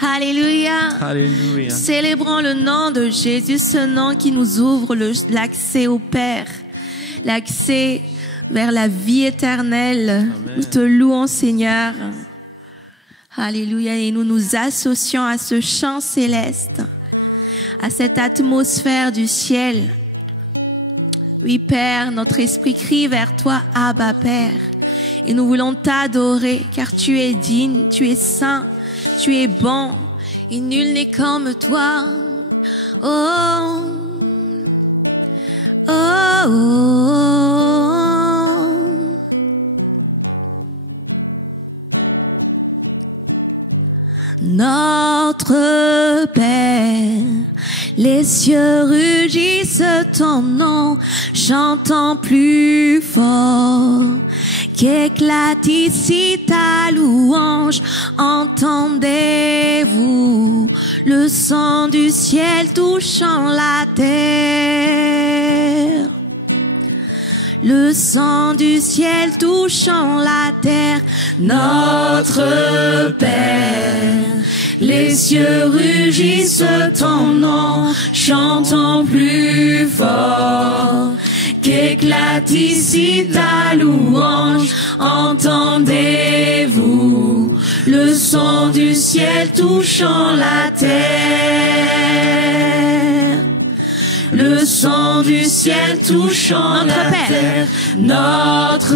Alléluia. Alléluia. Célébrons le nom de Jésus, ce nom qui nous ouvre l'accès au Père, l'accès vers la vie éternelle. Amen. Nous te louons, Seigneur. Alléluia. Et nous nous associons à ce chant céleste, à cette atmosphère du ciel. Oui, Père, notre esprit crie vers toi, Abba, Père. Et nous voulons t'adorer, car tu es digne, tu es saint, tu es bon, et nul n'est comme toi. Oh, oh, oh. Notre Père, les cieux rugissent ton nom, chantant plus fort. Qu'éclate ici ta louange, entendez-vous le son du ciel touchant la terre. Le sang du ciel touchant la terre, notre Père. Les cieux rugissent ton nom, chantant plus fort. Qu'éclate ici ta louange, entendez-vous le son du ciel touchant la terre. Le son du ciel touchant la terre, notre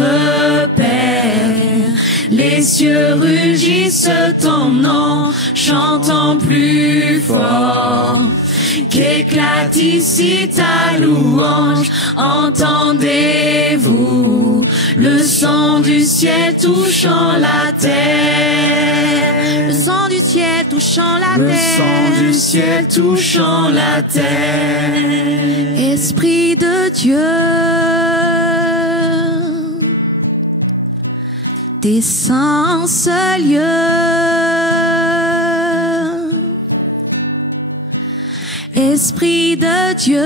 Père. Les cieux rugissent ton nom, chantant plus fort. Qu'éclate ici ta louange, entendez-vous le son du ciel touchant la terre. Le son du ciel touchant la terre. Le son du ciel touchant la terre. Esprit de Dieu, descends ce lieu. Esprit de Dieu,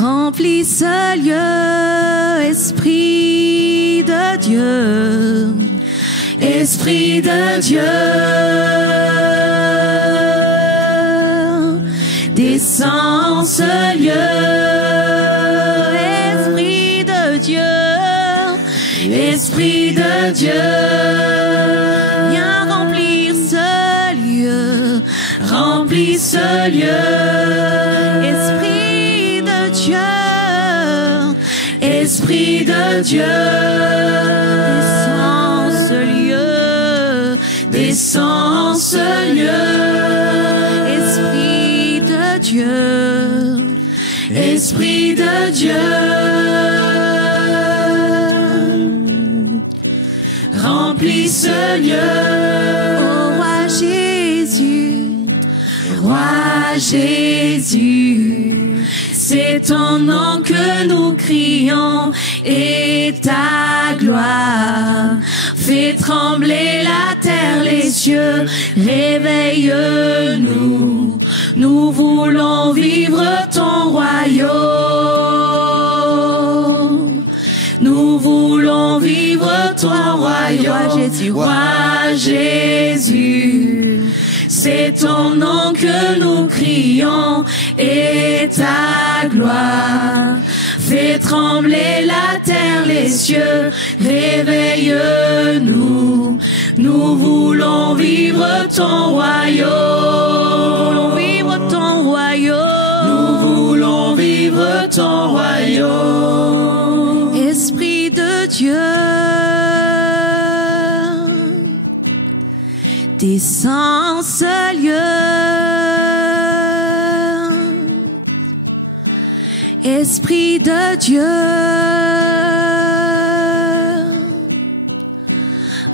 remplis ce lieu. Esprit de Dieu, Esprit de Dieu, descends ce lieu. Esprit de Dieu, Esprit de Dieu, viens remplir ce lieu, remplis ce lieu. Esprit de Dieu, Esprit de Dieu, descends ce lieu, descends ce lieu. Esprit de Dieu, Esprit de Dieu, remplis ce lieu. Ô roi Jésus, roi Jésus, c'est ton nom que nous crions et ta gloire fait trembler la terre, les cieux. Réveille-nous, nous voulons vivre ton royaume. Nous voulons vivre ton royaume. Roi Jésus, c'est ton nom que nous crions et ta gloire fait trembler la terre, les cieux. Réveille-nous, nous voulons vivre ton royaume. Nous voulons vivre ton royaume. Nous voulons vivre ton royaume. Esprit de Dieu, descends ce lieu. Esprit de Dieu,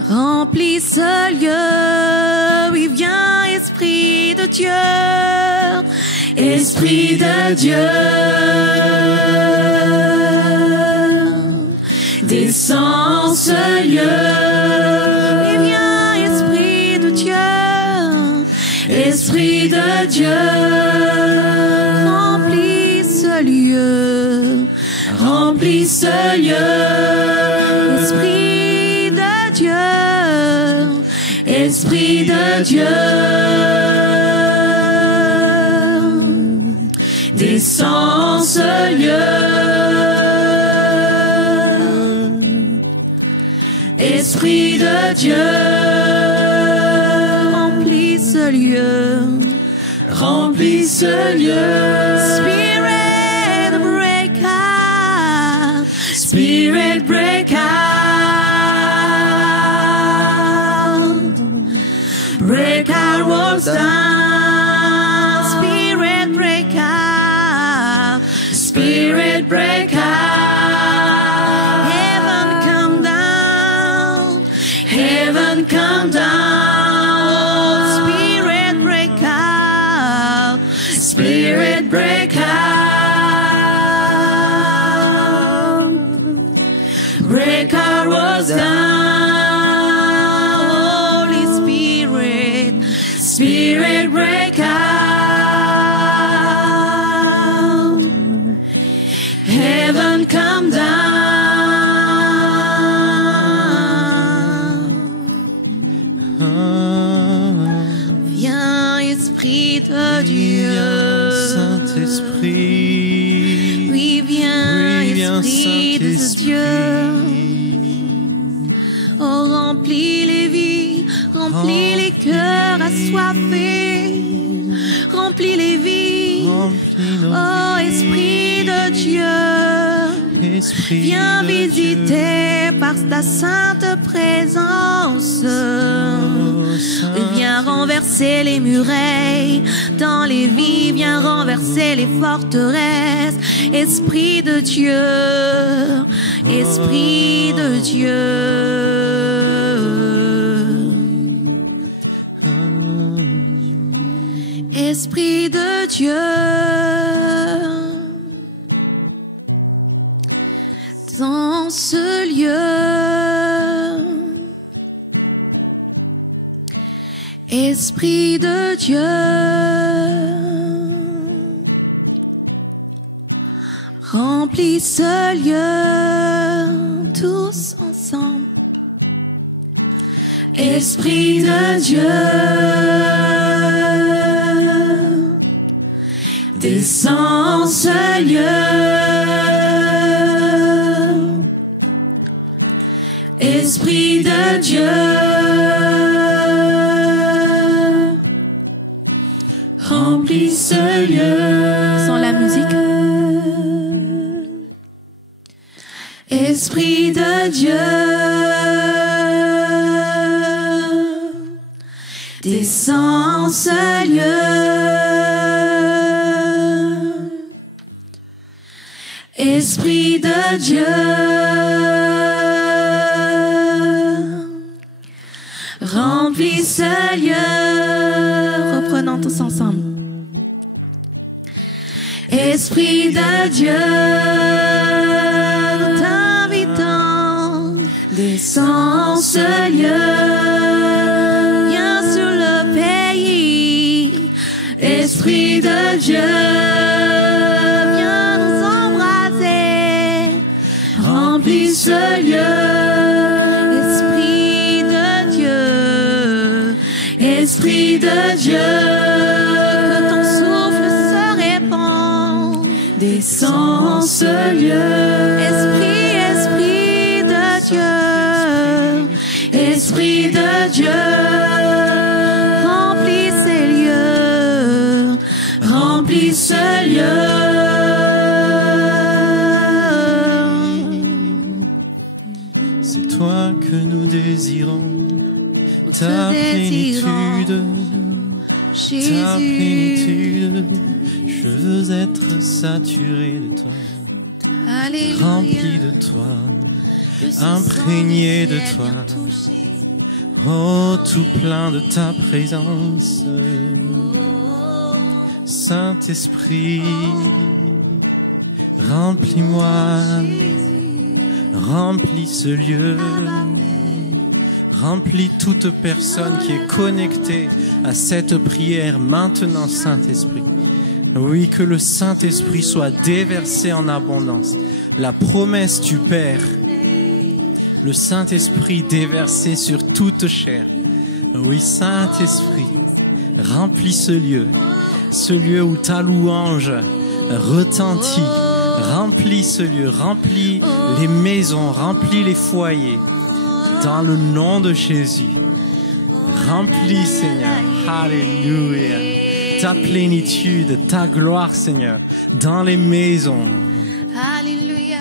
remplis ce lieu. Oui, viens, Esprit de Dieu, Esprit de Dieu, descends ce lieu. Oui, viens, Esprit de Dieu, Esprit de Dieu, remplis ce lieu, remplis ce lieu. Esprit de Dieu, descends ce lieu. Esprit de Dieu, remplis ce lieu. remplis ce lieu. Spirit, break out. Spirit, break out. Break our walls down. Spirit, break out. Spirit, break out. Heaven come down. Heaven come down. Spirit, break out. Spirit, break out. Break our walls down. Holy Spirit, Spirit, break out. Heaven come down. viens, Esprit de Dieu. Saint-Esprit. Oui, viens, Esprit de ce Dieu. Oh, remplis les vies, remplis les cœurs assoiffés, remplis les vies. Remplis nos Oh, vies. Esprit de Dieu, Esprit viens de visiter par ta sainte présence. Viens renverser les murailles dans les vies, viens renverser les forteresses. Esprit de Dieu, Esprit de Dieu. Esprit de Dieu, dans ce lieu. Esprit de Dieu, remplis ce lieu, tous ensemble. Esprit de Dieu, descends ce lieu. Esprit de Dieu, remplis ce lieu. Sans la musique. Esprit de Dieu, descends ce lieu. Esprit de Dieu, remplis ce lieu. Reprenons tous ensemble. Esprit de Dieu, T'invitant, descends ce lieu. viens sur le pays. Esprit de Dieu, Viens nous embraser. remplis ce lieu. Esprit de Dieu, Esprit de Dieu, que ton souffle se répand. descends ce lieu. Esprit, Esprit de Dieu, Esprit de Dieu, remplis ces lieux. remplis ce lieu. C'est toi que nous désirons, ta plénitude, ta Jésus, plénitude. Je veux être saturé de toi, Alléluia, rempli de toi, que ce imprégné sang du de ciel toi. vient toucher. Oh, tout plein de ta présence. Saint-Esprit, remplis-moi, remplis ce lieu, remplis toute personne qui est connectée à cette prière maintenant, Saint-Esprit. Oui, que le Saint-Esprit soit déversé en abondance. La promesse du Père, le Saint-Esprit déversé sur toute chair. Oui, Saint-Esprit, remplis ce lieu où ta louange retentit. Remplis ce lieu, remplis les maisons, remplis les foyers. Dans le nom de Jésus, remplis, Seigneur. Alléluia. Ta plénitude, ta gloire, Seigneur, dans les maisons. Alléluia.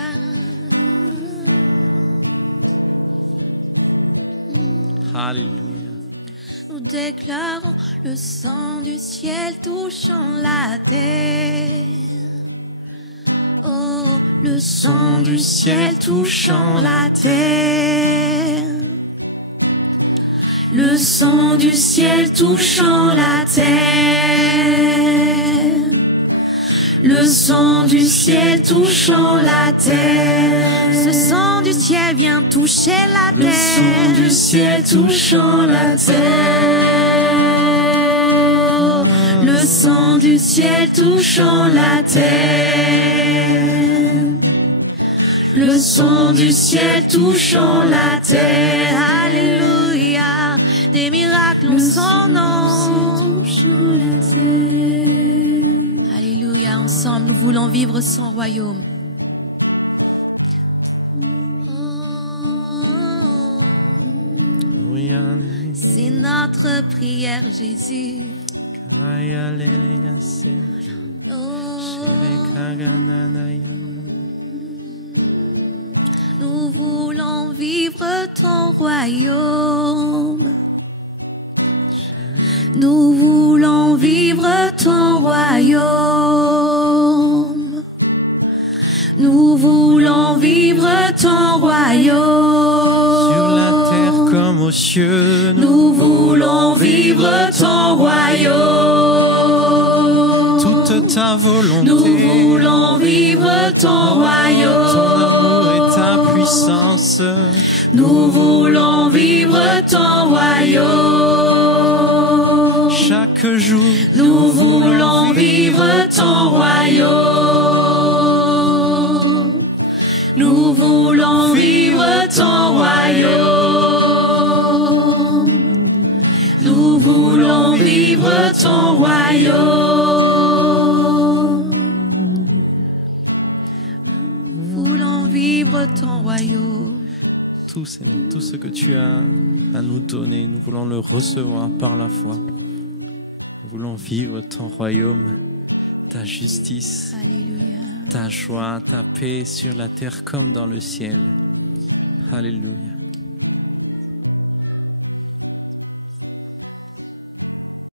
Alléluia. Nous déclarons le sang du ciel touchant la terre. Oh, le sang du ciel touchant la terre. Le sang du ciel touchant la terre. Le sang du ciel touchant la terre. Ce sang du ciel vient toucher la terre. Le sang du ciel touchant la terre. Le sang du ciel touchant la terre. Le sang du ciel touchant la terre. Alléluia. Des miracles en son nom. Alléluia. Ensemble, nous voulons vivre son royaume. C'est notre prière, Jésus. Nous voulons vivre ton royaume. Nous voulons vivre ton royaume. Nous voulons vivre ton royaume. Sur la terre comme aux cieux, nous voulons vivre ton royaume. Toute ta volonté. Nous voulons vivre ton royaume. Ton amour et ta puissance. Nous voulons vivre ton royaume. Chaque jour, nous voulons vivre ton royaume. Nous voulons vivre ton royaume. Nous voulons vivre ton royaume. Nous voulons vivre ton royaume. Tout, Seigneur, tout ce que tu as à nous donner, nous voulons le recevoir par la foi. Nous voulons vivre ton royaume, ta justice, Alléluia. Ta joie, ta paix sur la terre comme dans le ciel. Alléluia.